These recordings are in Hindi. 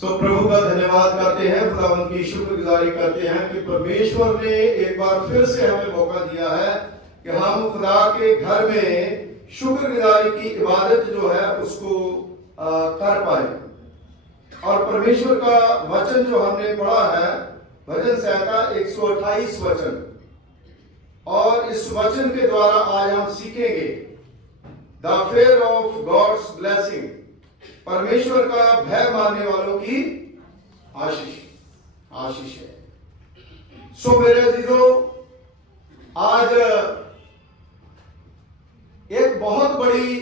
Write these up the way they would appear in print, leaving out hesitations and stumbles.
सो प्रभु का धन्यवाद करते हैं, खुदावंद की शुक्रगुजारी करते हैं कि परमेश्वर ने एक बार फिर से हमें मौका दिया है कि हम खुदा के घर में शुक्रगुजारी की इबादत जो है उसको कर पाए। और परमेश्वर का वचन जो हमने पढ़ा है, भजन संहिता 128 वचन, और इस वचन के द्वारा आज हम सीखेंगे the fear of God's blessing, परमेश्वर का भय मानने वालों की आशीष है। सो मेरे अजीजों, आज एक बहुत बड़ी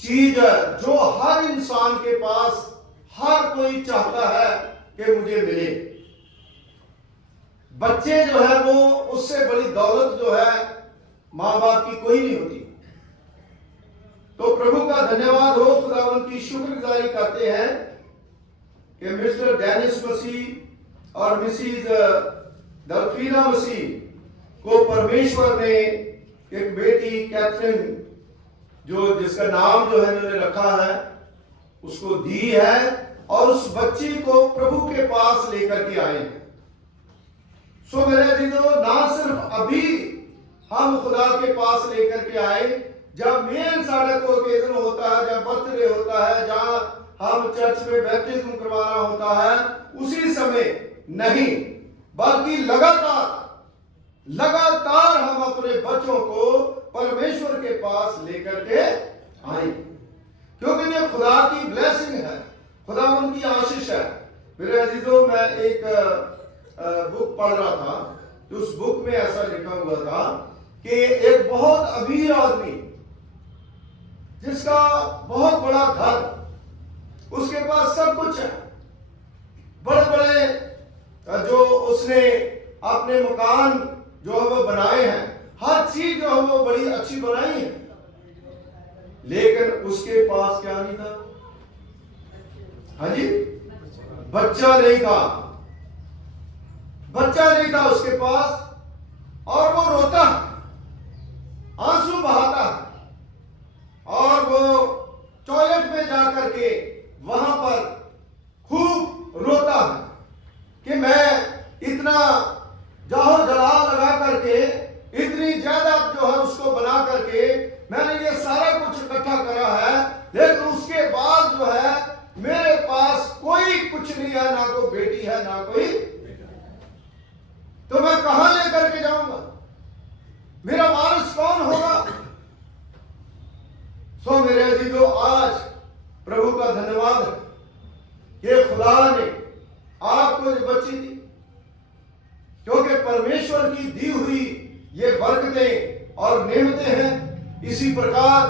चीज है जो हर इंसान के पास हर कोई चाहता है कि मुझे मिले। बच्चे जो है वो उससे बड़ी दौलत जो है मां बाप की कोई नहीं होती। तो प्रभु का धन्यवाद हो, खुदावंद की शुक्रगुजारी करते हैं कि मिस्टर डेनिस मसीह और मिसिज दल्फीना मसीह को परमेश्वर ने एक बेटी कैथरीन, जो जिसका नाम जो है इन्होंने रखा है, उसको दी है, और उस बच्ची को प्रभु के पास लेकर के आए हैं। सो मेरे अजीजों, ना सिर्फ अभी हम खुदा के पास लेकर के आए, जब मेन साढ़े को ओकेजन होता है, जब बर्थडे होता है, जहां हम चर्च में बैप्टिज्म करवाना होता है, उसी समय नहीं, बल्कि लगातार हम अपने बच्चों को परमेश्वर के पास लेकर के आए, क्योंकि ये खुदा की ब्लेसिंग है, खुदावंद की आशीष है। मेरे अजीजों, मैं एक बुक पढ़ रहा था, तो उस बुक में ऐसा लिखा हुआ था कि एक बहुत अमीर आदमी जिसका बहुत बड़ा घर, उसके पास सब कुछ है, बड़े बड़े जो उसने अपने मकान जो है वो बनाए हैं, हर चीज जो है वो बड़ी अच्छी बनाई है, लेकिन उसके पास क्या नहीं था? हाँ जी, बच्चा नहीं था उसके पास, और वो रोता, आंसू बहाता, और वो टॉयलेट में जाकर के वहां पर खूब रोता है कि मैं इतना जाहो जला लगा करके, इतनी जायदाद जो है उसको बना करके मैंने ये सारा कुछ इकट्ठा करा है, लेकिन उसके बाद जो है मेरे पास कोई कुछ नहीं है, ना कोई बेटी है ना कोई, तो मैं कहां लेकर के जाऊंगा? मेरा वारिस कौन होगा? सो मेरे अजीजों, आज प्रभु का धन्यवाद है कि खुदा ने आपको ये बच्ची दी, क्योंकि परमेश्वर की दी हुई ये बरकतें और नेमतें हैं। इसी प्रकार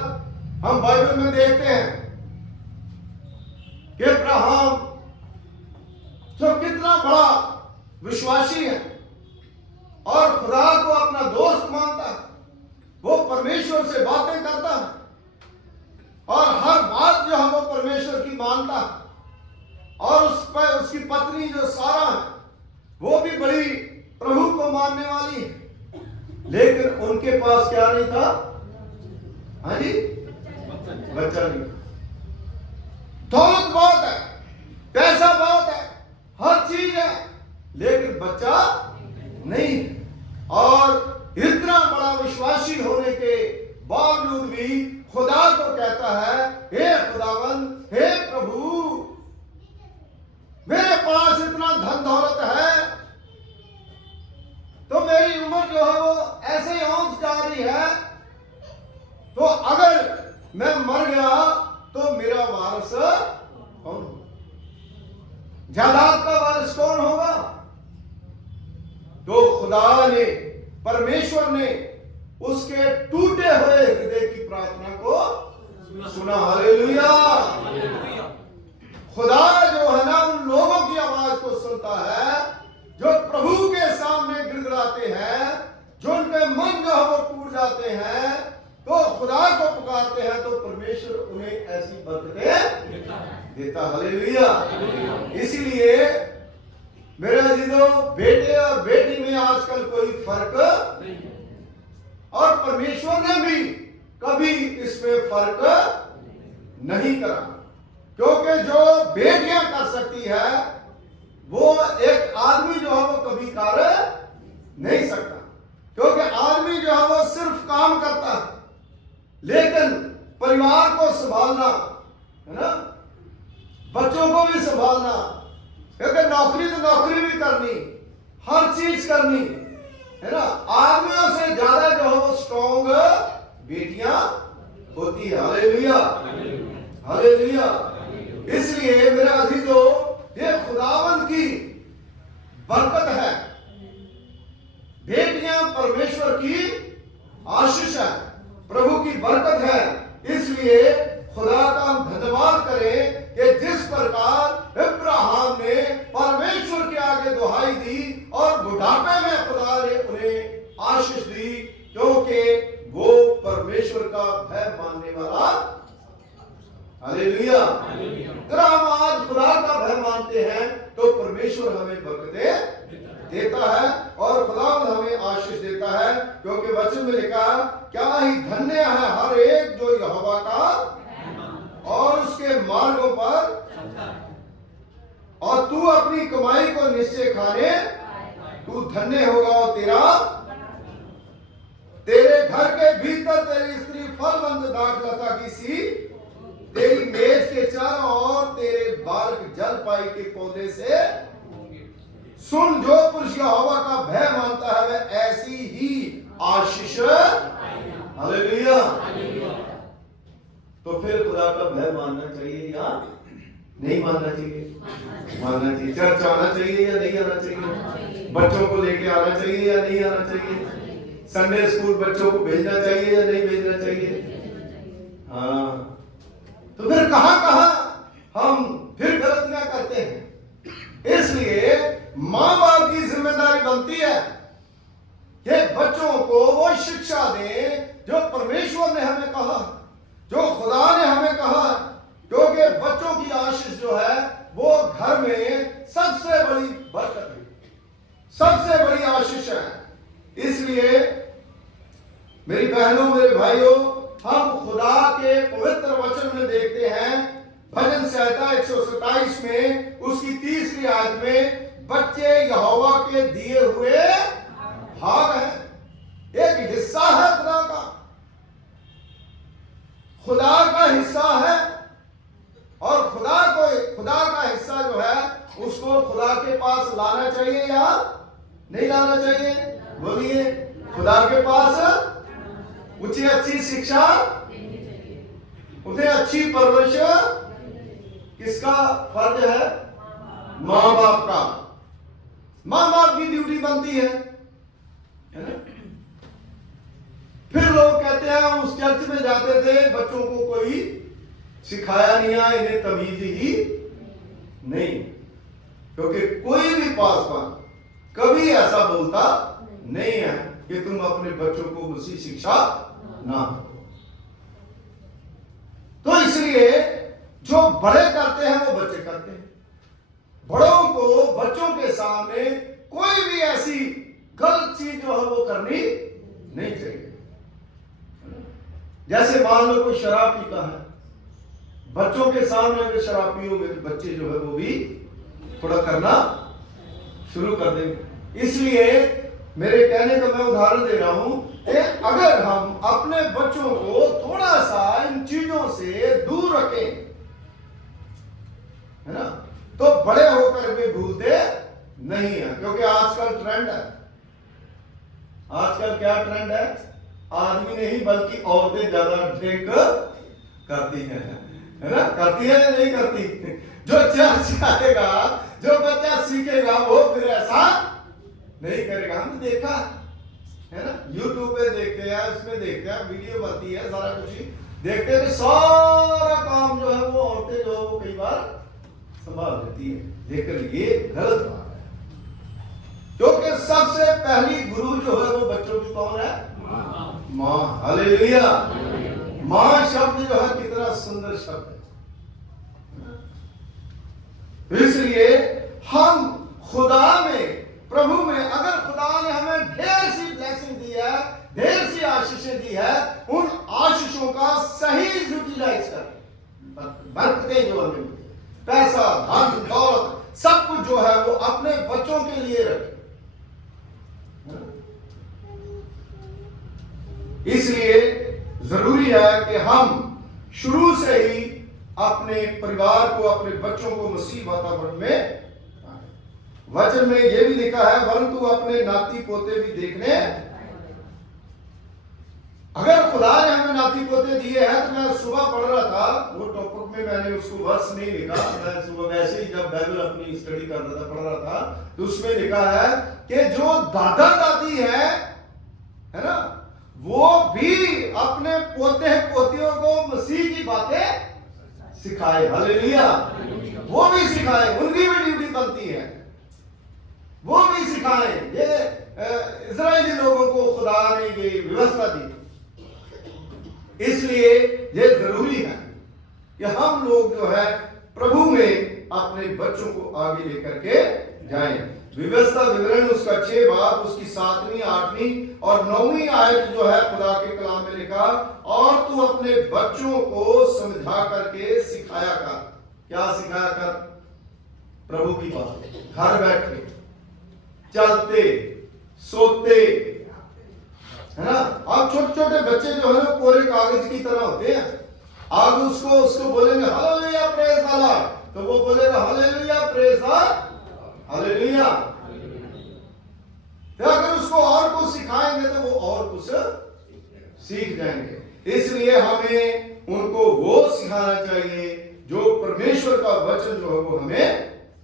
हम बाइबल में देखते हैं कि अब्राहम जो कितना बड़ा विश्वासी है और खुदा को अपना दोस्त मानता है, वो परमेश्वर से बातें करता है और हर बात जो है वो परमेश्वर की मानता है, और उस पर उसकी पत्नी जो सारा है वो भी बड़ी प्रभु को मानने वाली है, लेकिन उनके पास क्या नहीं था? हाँ जी, बच्चा नहीं। दौलत बहुत है, पैसा बहुत है, हर चीज है, लेकिन बच्चा नहीं। और इतना बड़ा विश्वासी होने के बावजूद भी खुदा को कहता है, हे खुदावंद, हे प्रभु, मेरे पास इतना धन दौलत है, तो मेरी उम्र जो है वो ऐसे ही औंध जा रही है, तो अगर मैं मर गया तो मेरा वारिस कौन होगा? जायदाद का वारिस कौन होगा? तो खुदा ने, परमेश्वर ने उसके टूटे हुए हृदय की प्रार्थना को सुना। हालेलुया। खुदा जो है ना उन लोगों की आवाज को सुनता है जो प्रभु के सामने गिड़गिड़ाते हैं, जो उनके मन जो है वो टूट जाते हैं, तो खुदा को पुकारते हैं, तो परमेश्वर उन्हें ऐसी बरकतें देता। हालेलुया। इसीलिए मेरे अजीजों, बेटे और बेटी में आजकल कोई फर्क नहीं, और परमेश्वर ने भी कभी इसमें फर्क नहीं करा, क्योंकि जो बेटियां सकती है वो एक आदमी जो है वो कभी कर नहीं सकता। क्योंकि आदमी जो है वो सिर्फ काम करता है, लेकिन परिवार को संभालना, है ना, बच्चों को भी संभालना, क्योंकि नौकरी तो नौकरी भी करनी, हर चीज करनी, है ना। आदमियों से ज्यादा जो है वो स्ट्रॉन्ग बेटियां होती है। Hallelujah, hallelujah. इसलिए मेरे अजीजों, ये खुदावंद की बरकत है। बेटियां परमेश्वर की आशीष है, प्रभु की बरकत है। इसलिए खुदा का हम धन्यवाद करें कि जिस प्रकार इब्राहिम ने परमेश्वर के आगे दुहाई दी और बुढ़ापे में खुदा ने उन्हें आशीष दी, क्योंकि वो परमेश्वर का भय मानने वाला। हालेलुया। अगर हम आज खुदा का भय मानते हैं तो परमेश्वर हमें बरकतें देता है और खुदा हमें आशीष देता है, क्योंकि वचन में लिखा, क्या ही धन्य है हर एक जो यहोवा का और उसके मार्गों पर, और तू अपनी कमाई को निश्चय खाने तू धन्य होगा, और तेरे घर के भीतर तेरी स्त्री फलवंत दाखलता की सी, तेरी मेज के चारों ओर तेरे बालक जल पाई के पौधे से। सुन, जो पुरुष यहोवा का भय मानता है वह ऐसी ही आशीष। हालेलुया। तो फिर खुदा का भय मानना चाहिए या नहीं मानना चाहिए? मानना चाहिए। चर्च आना चाहिए या नहीं आना चाहिए? बच्चों को लेके आना चाहिए या नहीं आना चाहिए? संडे स्कूल बच्चों को भेजना चाहिए या नहीं भेजना चाहिए? हाँ। तो फिर कहां कहां हम फिर गलतियां करते हैं। इसलिए मां बाप की जिम्मेदारी बनती है कि बच्चों को वो शिक्षा दें जो परमेश्वर ने हमें कहा, जो खुदा ने हमें कहा, क्योंकि बच्चों की आशीष जो है वो घर में सबसे बड़ी बरकत है, सबसे बड़ी आशीष है। इसलिए मेरी बहनों, मेरे भाइयों, हम खुदा के पवित्र वचन में देखते हैं, भजन संहिता 127 में उसकी 3री आयत में, बच्चे यहोवा के दिए हुए भाग हैं, एक हिस्सा है खुदा का, खुदा का हिस्सा है। और खुदा का हिस्सा जो है उसको खुदा के पास लाना चाहिए या नहीं लाना चाहिए? बोलिए। खुदा के पास उसे अच्छी शिक्षा, उसे अच्छी परवरिश किसका फर्ज है? मां बाप का। मां बाप की ड्यूटी बनती है ना? फिर लोग कहते हैं हम उस चर्च में जाते थे, बच्चों को कोई सिखाया नहीं है, इन्हें तमीज ही नहीं, क्योंकि कोई भी पासवान कभी ऐसा बोलता नहीं है कि तुम अपने बच्चों को उसी शिक्षा ना। तो इसलिए जो बड़े करते हैं वो बच्चे करते हैं। बड़ों को बच्चों के सामने कोई भी ऐसी गलत चीज जो है वो करनी नहीं चाहिए। जैसे मान लो कोई शराब पीता है, बच्चों के सामने अगर शराब पियोगे तो बच्चे जो है वो भी थोड़ा करना शुरू कर देंगे। इसलिए मेरे कहने का मैं उदाहरण दे रहा हूं कि अगर हम अपने बच्चों को थोड़ा सा इन चीजों से दूर रखें, है ना, तो बड़े होकर भी भूलते नहीं है। क्योंकि आजकल ट्रेंड है, आजकल क्या ट्रेंड है? आदमी नहीं बल्कि औरतें ज्यादा ड्रिंक करती हैं, है ना? करती है या नहीं करती? जो चर्च आएगा, जो बच्चा सीखेगा वो फिर ऐसा नहीं करेगा। हमने देखा है ना, यूट्यूब पे देखते हैं, उसमें देखते हैं, वीडियो बनती है, सारा कुछ ही देखते हैं, सारा काम जो है वो औरतें जो है वो कई बार संभाल लेती है। लेकिन ये गलत बात है, क्योंकि सबसे पहली गुरु जो है वो बच्चों की कौन है? मां। हालेलुया। मां शब्द जो है कितना सुंदर शब्द है। इसलिए हम खुदा में, प्रभु में, अगर खुदा ने हमें ढेर सी ब्लेसिंग दी है, ढेर सी आशीषें दी है, उन आशीषों का सही यूटिलाइज करें। बरकतें जो हमें, पैसा, धन, दौलत, वक्त जो है वो अपने बच्चों के लिए रखें। इसलिए जरूरी है कि हम शुरू से ही अपने परिवार को, अपने बच्चों को मसीह वातावरण में, वचन में यह भी लिखा है परंतु अपने नाती पोते भी देखने। अगर खुदा ने हमें नाती पोते दिए हैं, तो मैं सुबह पढ़ रहा था, वो टॉपिक में मैंने उसको वर्ष नहीं लिखा, मैं सुबह वैसे ही जब बाइबल अपनी स्टडी कर रहा था, पढ़ रहा था, तो उसमें लिखा है कि जो दादा दादी है ना, वो भी अपने पोते पोतियों को मसीह की बातें सिखाए। हालेलुया। वो भी सिखाए, उनकी भी ड्यूटी बनती है, वो भी सिखाए। ये इजरायली लोगों को खुदा ने ये व्यवस्था दी, इसलिए ये जरूरी है कि हम लोग जो है प्रभु में अपने बच्चों को आगे लेकर के जाएं। व्यवस्था विवरण उसका 6 बाब, उसकी 7वीं, 8वीं और 9वीं आयत जो है खुदा के कलाम में लिखा, और तू अपने बच्चों को समझा करके सिखाया कर। क्या सिखाया कर? प्रभु की बात, घर बैठे, चलते, सोते, है ना। अब छोटे छोटे बच्चे जो है ना कोरे कागज की तरह होते हैं। आप उसको बोलेंगे हालेलुया प्रेज द लॉर्ड, तो वो बोलेगा हालेलुया प्रेज द हालेलुया। तो अगर उसको और कुछ सिखाएंगे तो वो और कुछ सीख जाएंगे। इसलिए हमें उनको वो सिखाना चाहिए जो परमेश्वर का वचन जो है वो हमें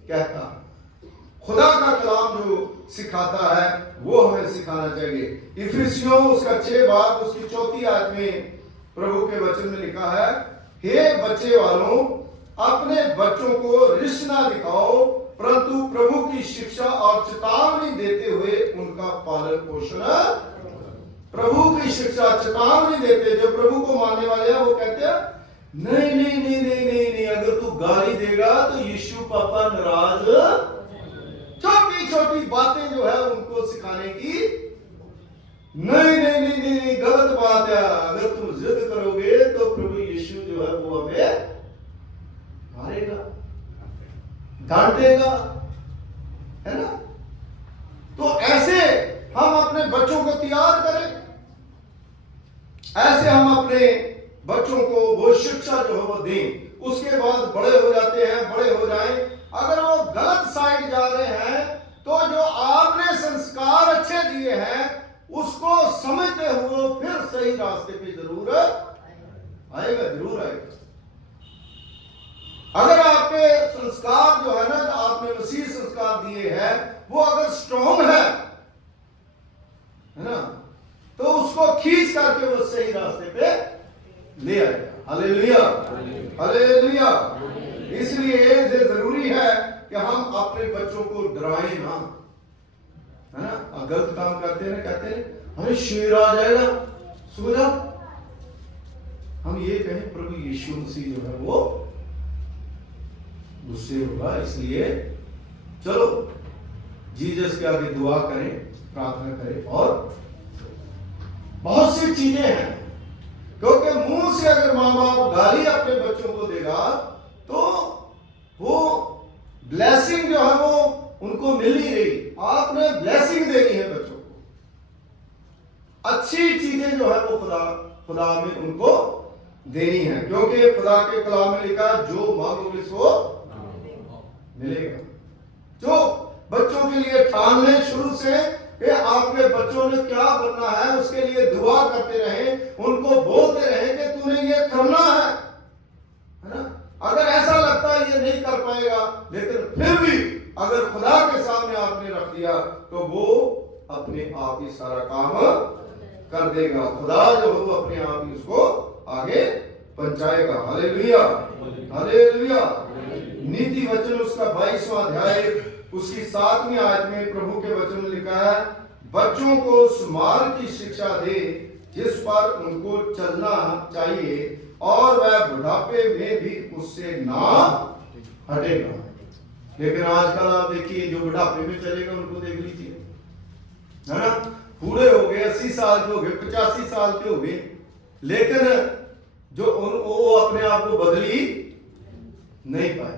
कहता है। खुदा का कलाम जो सिखाता है वो हमें सिखाना चाहिए। इफिसियों उसका 6 बाब, उसकी 4वीं आयत में प्रभु के वचन में लिखा है, हे बच्चे वालों, अपने बच्चों को रिश्त ना दिखाओ, परंतु प्रभु की शिक्षा और चेतावनी देते हुए उनका पालन पोषण। प्रभु की शिक्षा, चेतावनी देते, जो प्रभु को मानने वाले हैं वो कहते हैं नहीं नहीं नहीं नहीं नहीं नहीं, अगर तू गाली देगा तो यीशु पापा नाराज। छोटी छोटी बातें जो है उनको सिखाने की, नहीं नहीं नहीं नहीं, नहीं गलत बात है, अगर तुम जिद करोगे तो प्रभु यीशु जो है वो हमें मारेगा, डांटेगा, है ना। तो ऐसे हम अपने बच्चों को तैयार करें, ऐसे हम अपने बच्चों को वो शिक्षा जो है वो दें। उसके बाद बड़े हो जाते हैं, बड़े हो जाएं, अगर वो गलत साइड जा रहे हैं तो जो आपने संस्कार अच्छे दिए हैं उसको समझते हुए फिर सही रास्ते पे जरूर आएगा, जरूर आएगा। अगर आपके संस्कार जो है ना, जो आपने मसीह संस्कार दिए हैं, वो अगर स्ट्रॉन्ग है ना, तो उसको खींच करके वो सही रास्ते पे ले आएगा। Hallelujah, hallelujah. इसलिए ये जरूरी है कि हम अपने बच्चों को डराएं ना, है ना। गलत काम करते हैं, कहते हैं अरे शेर आ जाएगा, सो जा। हम ये कहें प्रभु यीशु मसीह जो है वो गुस्से होगा, इसलिए चलो जीसस के आगे दुआ करें, प्रार्थना करें। और बहुत सी चीजें हैं, क्योंकि मुंह से अगर माँ बाप गाली अपने बच्चों को देगा तो वो ब्लेसिंग जो है वो उनको मिल नहीं रही। आपने ब्लेसिंग देनी है बच्चों को, अच्छी चीजें जो है वो खुदा में उनको देनी है, क्योंकि खुदा के कलाम में लिखा जो मांगोगे सो मिलेगा। जो बच्चों के लिए ठान लें शुरू से कि आपके बच्चों ने क्या बनना है, उसके लिए दुआ करते रहे, उनको बोलते रहे कि तूने ये करना है ना। अगर ऐसा लगता है ये नहीं कर पाएगा, लेकिन फिर भी अगर खुदा के सामने आपने रख दिया तो वो अपने आप ही सारा काम कर देगा। खुदा जो हो अपने आप ही उसको आगे पहुंचाएगा। Hallelujah, hallelujah. नीति वचन उसका 22वां अध्याय उसकी 7वीं आयत में प्रभु के वचन में लिखा है, बच्चों को सुमार्ग की शिक्षा दे जिस पर उनको चलना चाहिए, और वह बुढ़ापे में भी उससे ना हटेगा। लेकिन आजकल आप देखिए जो बुढ़ापे में चलेगा उनको देख लीजिए, है ना। बूढ़े हो गए, 80 साल के हो गए, 85 साल के हो गए, लेकिन जो वो अपने आप को बदली नहीं पाए।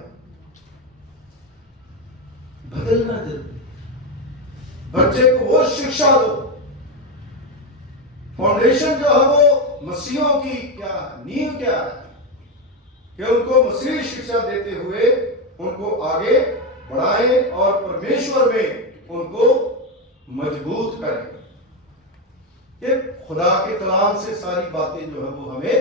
बदलना जरूरी। बच्चे को वो शिक्षा दो, फाउंडेशन जो है वो मसीहों की क्या नींव क्या है, कि उनको मसीही शिक्षा देते हुए उनको आगे बढ़ाएं और परमेश्वर में उनको मजबूत करें। ये खुदा के कलाम से सारी बातें जो है वो हमें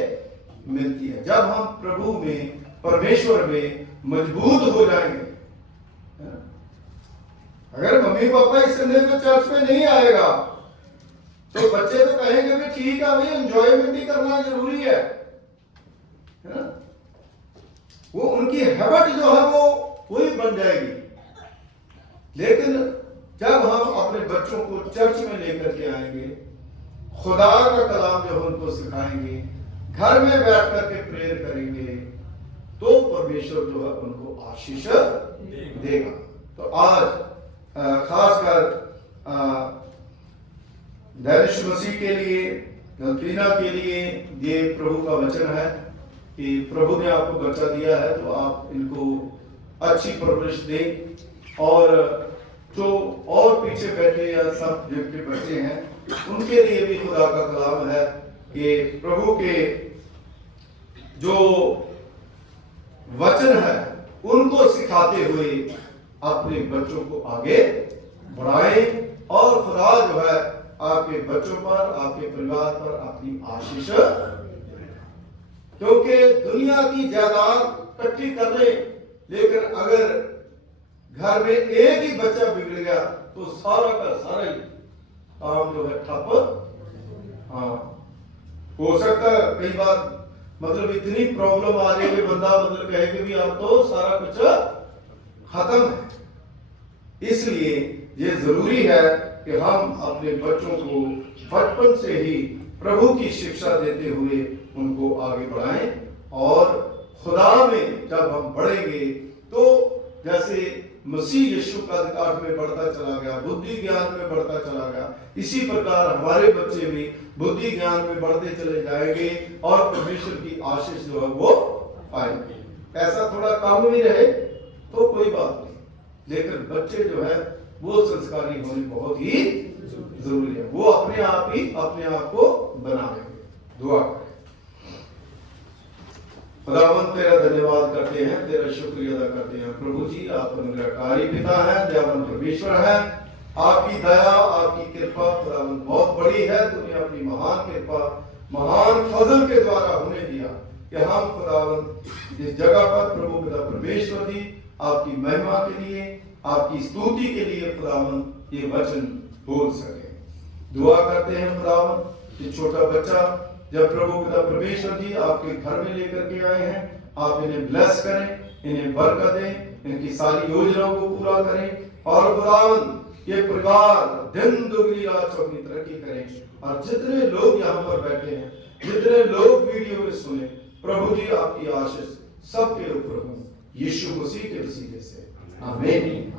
मिलती है। जब हम प्रभु में, परमेश्वर में मजबूत हो जाएंगे। अगर मम्मी पापा इस संडे में चर्च में नहीं आएगा तो बच्चे तो कहेंगे भी ठीक है भाई, एंजॉयमेंट ही करना जरूरी है ना? वो उनकी हैबिट जो है वो वही बन जाएगी। लेकिन जब हम अपने बच्चों को चर्च में लेकर के आएंगे, खुदा का कलाम जो उनको सिखाएंगे, घर में बैठ करके प्रेयर करेंगे, तो परमेश्वर जो है उनको आशीष देगा। तो आज खासकर दैनिश मसीह के लिए, नलफीना के लिए ये प्रभु का वचन है कि प्रभु ने आपको बच्चा दिया है तो आप इनको अच्छी परवरिश दें। और जो और पीछे बैठे या सब जिनके बच्चे हैं उनके लिए भी खुदा का कलाम है कि प्रभु के जो वचन है उनको सिखाते हुए अपने बच्चों को आगे बढ़ाएं और खुदा जो है आपके बच्चों पर, आपके परिवार पर अपनी आशीष। क्योंकि दुनिया की जायदाद इकट्ठी कर ले, लेकिन अगर घर में एक ही बच्चा बिगड़ गया तो सारा का सारा ही काम जो है ठप। हाँ, हो सकता है कई बार मतलब इतनी प्रॉब्लम आ जाए कि बंदा मतलब कहे कि भी अब तो सारा कुछ खत्म है। इसलिए ये जरूरी है कि हम अपने बच्चों को बचपन से ही प्रभु की शिक्षा देते हुए उनको आगे बढ़ाएं। और खुदा में जब हम बढ़ेंगे तो जैसे मसीह यीशु का अधिकार में बढ़ता चला गया, बुद्धि ज्ञान में बढ़ता चला गया, इसी प्रकार हमारे बच्चे भी बुद्धि ज्ञान में बढ़ते चले जाएंगे और परमेश्वर की आशीष जो है वो पाएंगे। ऐसा थोड़ा कम भी रहे तो कोई बात नहीं, लेकिन बच्चे जो है वो संस्कारी होने बहुत ही जरूरी है। वो अपने आप ही अपने आप को बनाएंगे। दुआ करें। खुदावंद तेरा धन्यवाद करते हैं, तेरा शुक्रिया अदा करते हैं। प्रभु जी आप अनुग्रहकारी पिता हैं, दयावान परमेश्वर हैं। आपकी दया, आपकी कृपा खुदावंद बहुत बड़ी है। तूने अपनी महान कृपा, महान फजल के द्वारा होने दिया कि हम खुदावंद इस जगह पर प्रभु पिता परमेश्वर जी आपकी महिमा के लिए, आपकी स्तुति के लिए खुदावंद ये वचन बोल सके। दुआ करते हैं खुदावंद ये छोटा बच्चा जब प्रभु पिता परमेश्वर जी आपके घर में लेकर के आए हैं, आप इन्हें ब्लेस करें, इन्हें बरकत दें, इनकी सारी योजनाओं को पूरा करें और खुदावंद ये परिवार दिन दुगनी रात चौगनी तरक्की करें। और जितने लोग यहाँ पर बैठे हैं, जितने लोग वीडियो में सुने, प्रभु जी आपकी आशीष सबके ऊपर हो, यीशु मसीह के वसीले से। आमीन।